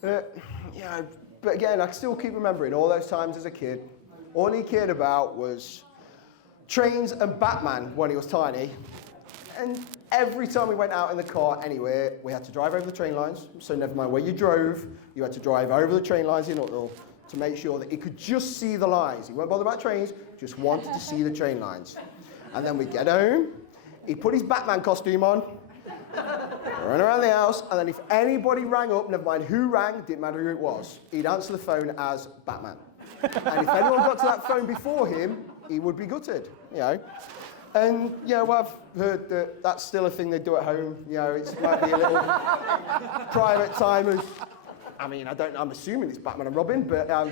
But again, I still keep remembering all those times as a kid. All he cared about was trains and Batman when he was tiny. And every time we went out in the car anywhere, we had to drive over the train lines. So never mind where you drove, you had to drive over the train lines in Hucknall to make sure that he could just see the lines. He won't bother about trains, just wanted to see the train lines. And then we'd get home, he'd put his Batman costume on, run around the house, and then if anybody rang up, never mind who rang, didn't matter who it was, he'd answer the phone as Batman. And if anyone got to that phone before him, he would be gutted, And, I've heard that that's still a thing they do at home. It might be a little private time. I'm assuming it's Batman and Robin, but, a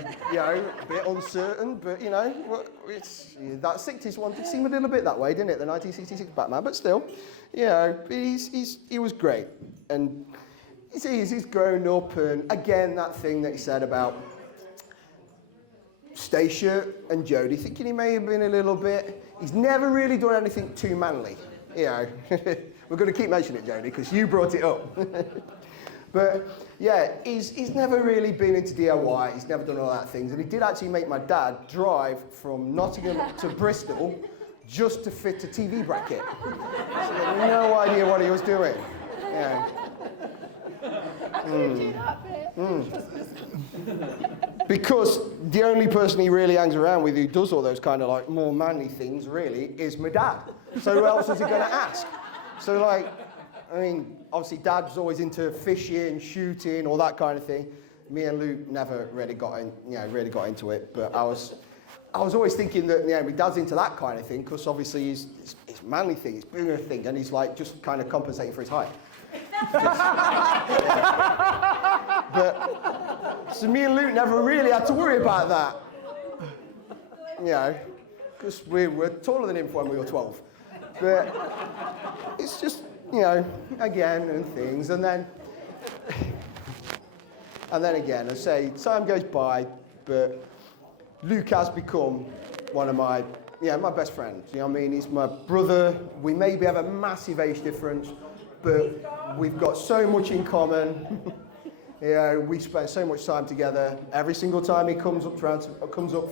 bit uncertain. But, that 60s one did seem a little bit that way, didn't it? The 1966 Batman, but still, he was great. And he's grown up, and again, that thing that he said about Stacia and Jodie, thinking he may have been a little bit. He's never really done anything too manly. We're going to keep mentioning it, Jodie, because you brought it up. But he's never really been into DIY. He's never done all that things. And he did actually make my dad drive from Nottingham to Bristol just to fit a TV bracket. So he had no idea what he was doing. Because the only person he really hangs around with who does all those kind of like more manly things really is my dad. So who else is he going to ask? So like, I mean, obviously Dad was always into fishing, shooting, all that kind of thing. Me and Luke never really got into it, but I was always thinking that my dad's into that kind of thing because obviously it's manly thing, it's bigger thing, and he's like just kind of compensating for his height. But so me and Luke never really had to worry about that, because we were taller than him when we were 12. But it's just again and things, and then again, I say time goes by, but Luke has become one of my best friends. You know what I mean? He's my brother. We maybe have a massive age difference, but we've got so much in common. We spend so much time together. Every single time he comes up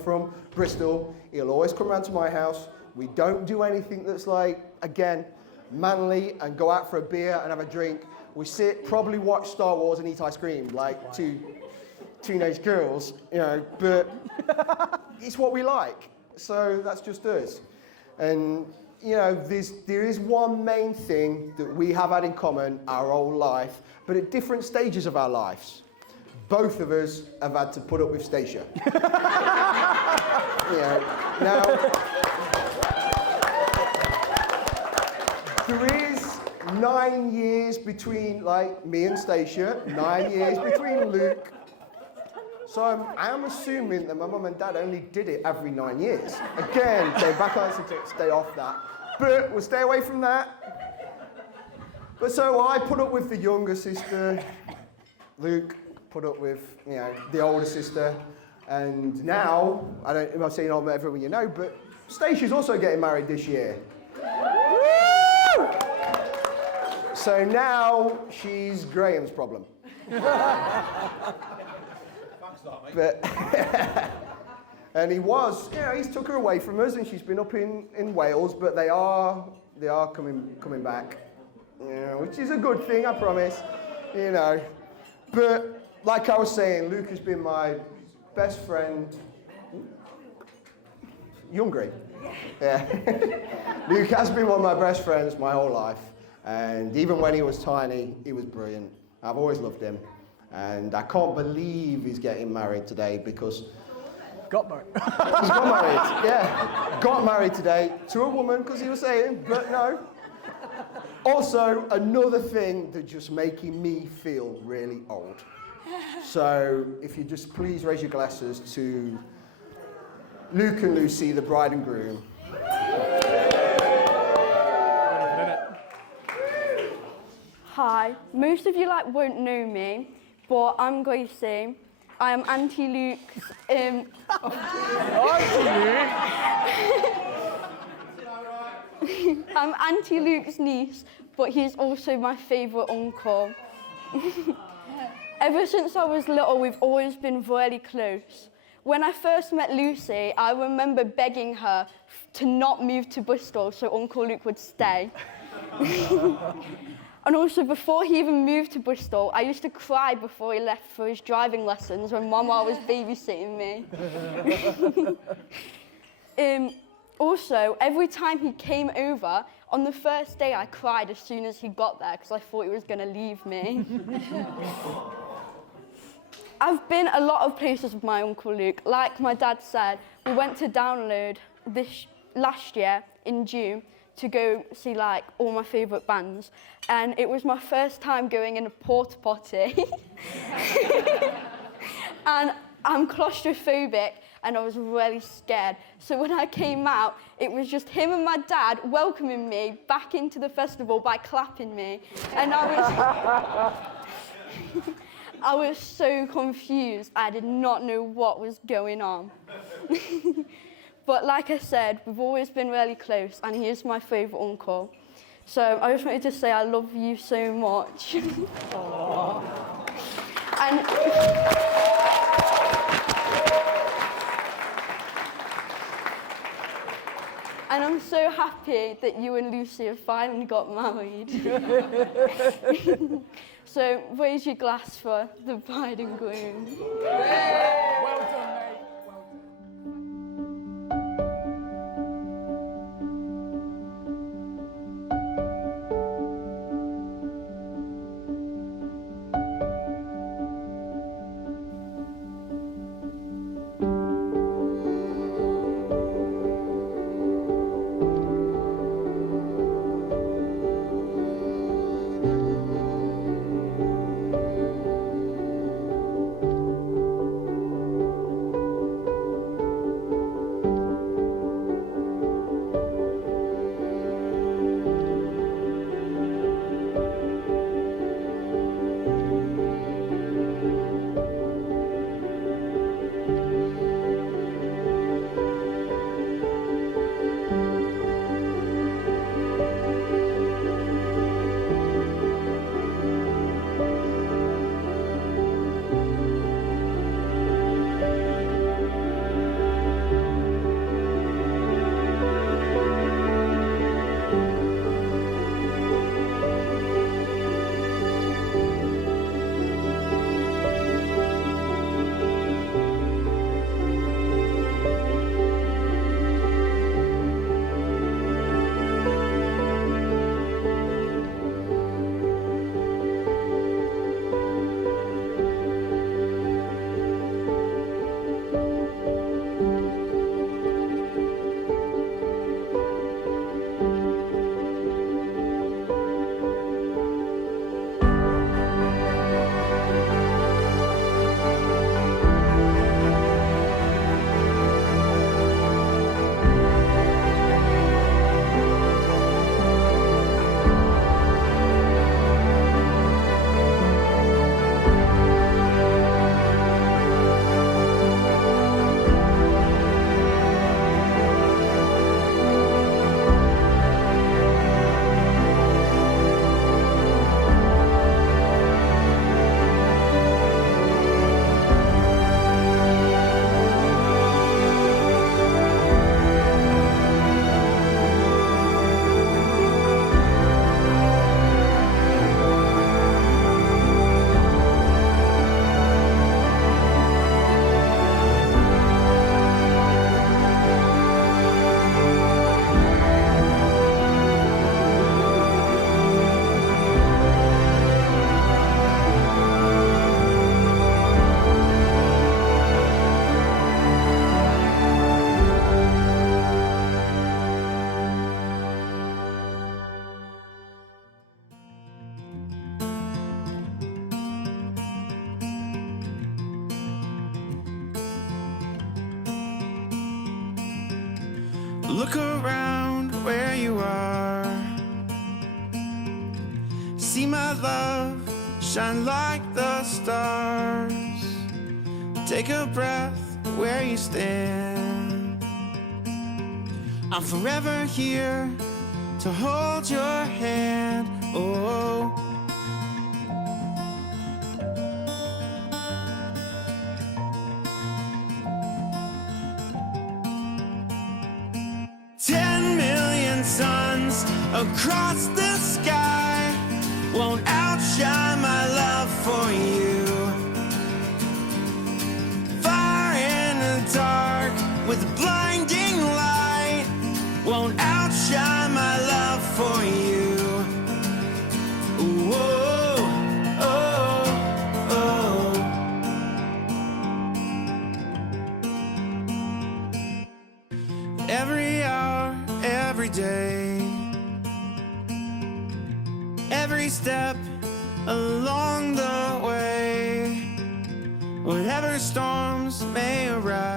from Bristol, he'll always come round to my house. We don't do anything that's like, again, manly and go out for a beer and have a drink. We sit, probably watch Star Wars and eat ice cream like two teenage girls, but it's what we like. So that's just us. And, there is one main thing that we have had in common our whole life, but at different stages of our lives. Both of us have had to put up with Stacia. Now, there is 9 years between, me and Stacia, 9 years between Luke. So I am assuming that my mum and dad only did it every 9 years. Again, go back on to stay off that. But we'll stay away from that. But so I put up with the younger sister. Luke put up with, the older sister. And now, I'm not saying everyone you know, but Stacia's also getting married this year. Woo! So now she's Graham's problem. But and he's took her away from us, and she's been up in Wales, but they are coming back, which is a good thing, I promise, But like I was saying, Luke has been my best friend. Younger, yeah. Luke has been one of my best friends my whole life, and even when he was tiny, he was brilliant. I've always loved him. And I can't believe he's getting married today because... Got married. He's got married, yeah. Got married today to a woman, because he was saying, but no. Also, another thing that's just making me feel really old. So, if you just please raise your glasses to Luke and Lucy, the bride and groom. Hi, most of you won't know me, but I'm Gracie. I am Auntie Luke's. I'm Auntie Luke's niece, but he's also my favourite uncle. Ever since I was little, we've always been really close. When I first met Lucy, I remember begging her to not move to Bristol so Uncle Luke would stay. And also, before he even moved to Bristol, I used to cry before he left for his driving lessons when Mama was babysitting me. Also, every time he came over, on the first day I cried as soon as he got there because I thought he was going to leave me. I've been a lot of places with my Uncle Luke. Like my dad said, we went to Download last year in June to go see all my favourite bands, and it was my first time going in a porta potty. And I'm claustrophobic and I was really scared. So when I came out, it was just him and my dad welcoming me back into the festival by clapping me. And I was so confused. I did not know what was going on. But like I said, we've always been really close, and he is my favourite uncle. So I just wanted to say I love you so much. And And I'm so happy that you and Lucy have finally got married. So raise your glass for the bride and groom. Well done, mate. Look around where you are. See my love shine like the stars. Take a breath where you stand. I'm forever here to hold your hand. Oh, 10 million suns across the sky won't outshine my love for you. Fire in the dark with a blinding light won't outshine my love for you. Ooh, oh, oh, oh. Every hour, every day, every step along the way, whatever storms may arise.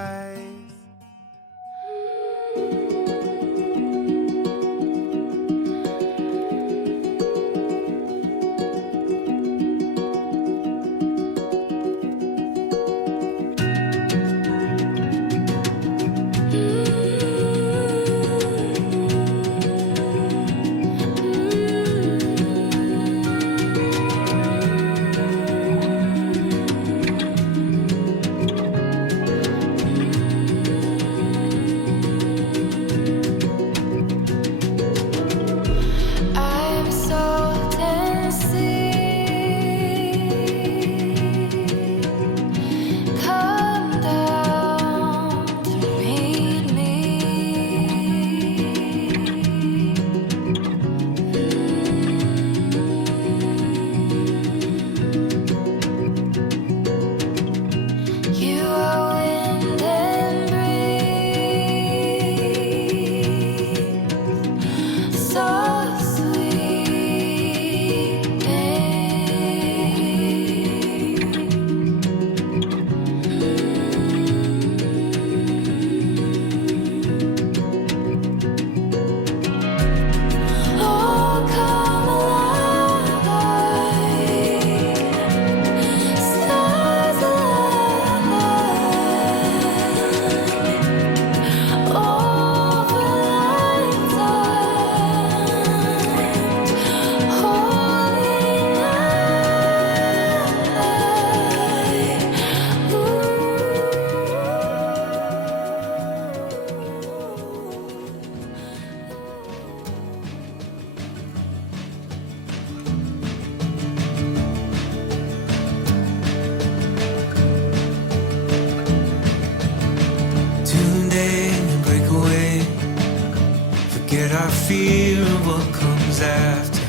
without fear of what comes after.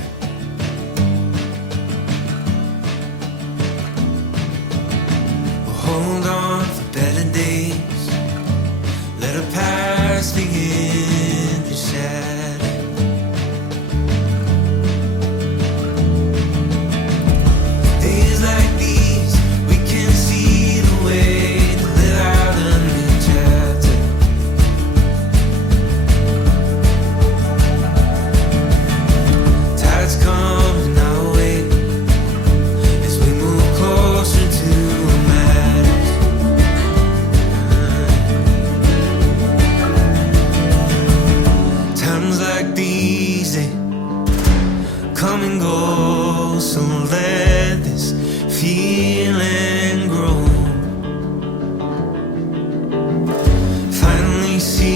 We'll hold on for better days, let our past begin to shatter. Days like these, we can see the way to live out a new chapter. Tides coming our way as we move closer to what matters. Times like these, they come and go, so let this feeling grow. Finally see